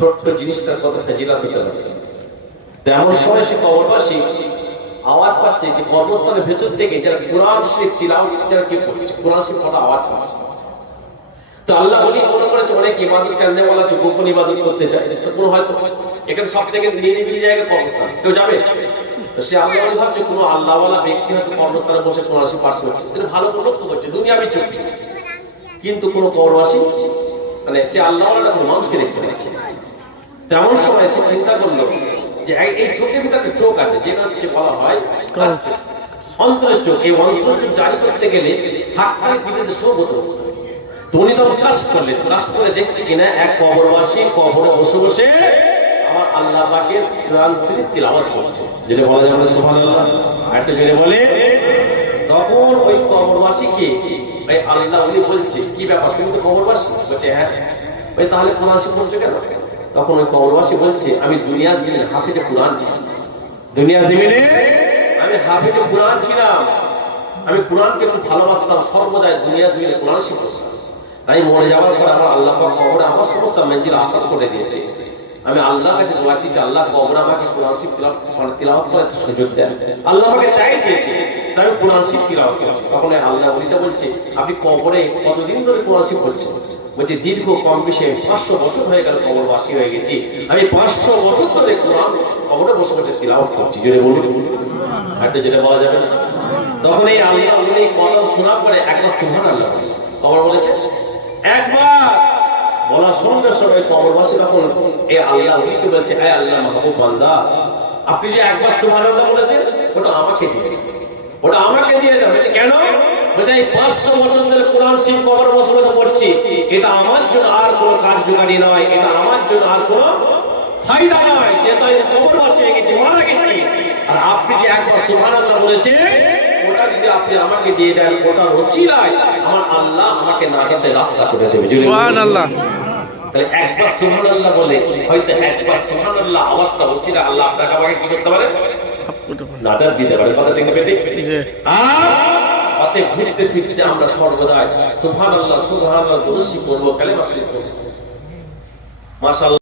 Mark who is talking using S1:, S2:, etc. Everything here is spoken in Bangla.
S1: ছোট্ট জিনিসটার কত ফেজিলাত হতে পারে তেমন সময় সে কবরবাসী আওয়াজ পাচ্ছে যে কর্মস্থানের ভেতর থেকে যারা কোরআন শরীফ তিলাওয়াত যারা কি করছে, কোরআন শরীফ কথা আওয়াজ পাচ্ছে। তো আল্লাহ বলি, মনে করেছে অনেক ইবাদত কেন্দ্রে বলা হচ্ছে গোপন ইবাদত করতে চায় কোনো হয়তো এখানে সব থেকে নিরিবিলি জায়গায় কর্মস্থান কেউ যাবে? সে আল্লাহ বলি, ভাবছে কোনো আল্লাহওয়ালা ব্যক্তি হয়তো কর্মস্থানে বসে কোরআন শরীফ পাঠ করছে। ভালো করে লক্ষ্য করছে দুনিয়া আমি কিন্তু কোনো কবরবাসী মানে সে আল্লাহওয়ালা কোনো মানুষকে দেখতে না। তেমন সময় সে চিন্তা করল যে এই- চোখের ভিতরে একটা চোখ আছে যেটা হচ্ছে বলা হয় অন্তরের চোখ। এই অন্তরের চোখ জারি করতে গেলে হাক্কার বিরুদ্ধে সব বসে বসতে তো উনি তখন কাজ করলেন। কাজ করে দেখছে কিনা এক কবরবাসী কবরে বসে বসে আমার আল্লাহ পাকের কোরআন শরীফ তিলাওয়াত করছে। যেটা বলা যাবে সুবহানাল্লাহ। আরেকটা জেনে বলে তখন ওই কবরবাসীকে ওই আল্লাহ উনি বলছে কি ব্যাপার? তুমি তো কবরবাসী? বলছে হ্যাঁ। ওই তাহলে কোরআন পড়ছে কেন? তখন ওই কবরবাসী বলছে আমি দুনিয়ার হাফিজে কোরআন ছিলাম। দুনিয়া জমিনে? আমি হাফিজে কোরআন ছিলাম। আমি কোরআনকে খুব ভালোবাসতাম সর্বদাই দুনিয়া জমিনে কোরআন শিখতাম। তাই মরে যাওয়ার পর আমার আল্লাহ কবরে আমার সমস্ত মঞ্জিল আসান করে দিয়েছে। আমি আল্লাহর কাছে দোয়া চাইছি, আল্লাহ কবরে আমাকে কোরআন শিখ তিলাওয়াত মানে তিলাওয়াত করার সুযোগ দেন। আল্লাহ আমাকে তাই দিয়েছে তাই আমি কোরআন শিখ তিলাওয়াত করছি। তখন আল্লাহ বলিটা বলছে, আপনি কবরে কতদিন ধরে কোরআন শিখ করছেন বলছে, দীর্ঘ কম বেশি পাঁচশো বছর হয়ে গেল কবরবাসী হয়ে গেছি। আমি পাঁচশো বছর ধরে কোরআন কবরে বসে বসে তিলাওয়াত করছি। জুড়ে বলুন। একটা যেটা পাওয়া যাবে না। তখন এই আল্লাহ এই কথা শোনার পরে একবার সুহান আল্লাহ কবর বলেছে, একবার। বলার সঙ্গে সঙ্গে কবরবাসী তখন এই আল্লাহ উনি তো বলছে, আয় আল্লাহ মাহবুব বান্দা, আপনি যে একবার সুহান বলেছেন, ওটা আমাকে দিয়ে ওটা আমাকে দিয়ে দেন। কেন? বলছে এই পাঁচশো বছর ধরে কোরআন শিব কবর বসে বসে পড়ছি এটা আমার জন্য আর কোনো কার্যকারী নয়, এটা আমার জন্য আর কোনো ফায়দা নয়। যে তাই কবরবাসী হয়ে গেছি মারা গেছি। আর আপনি যে একবার সুবহানাল্লাহ বলেছে ওটা যদি আপনি আমাকে দিয়ে দেন ওটা রসিলায় আমার আল্লাহ আমাকে নাজাতে রাস্তা করে দেবে। তাহলে একবার সুবহানাল্লাহ বলে হয়তো একবার সুবহানাল্লাহ আওয়াজটা ওসিরা আল্লাহ আপনাকে আমাকে কি করতে পারে? নাজাত দিতে পারে। কথা ঠিক
S2: পেটে।
S1: আর অতএব ঘুরতে ফিরতে আমরা সর্বদাই সুবহানাল্লাহ সুবহানাল্লাহ দুরুশি করব কালেমা শরীফ করব মাশাআল্লাহ।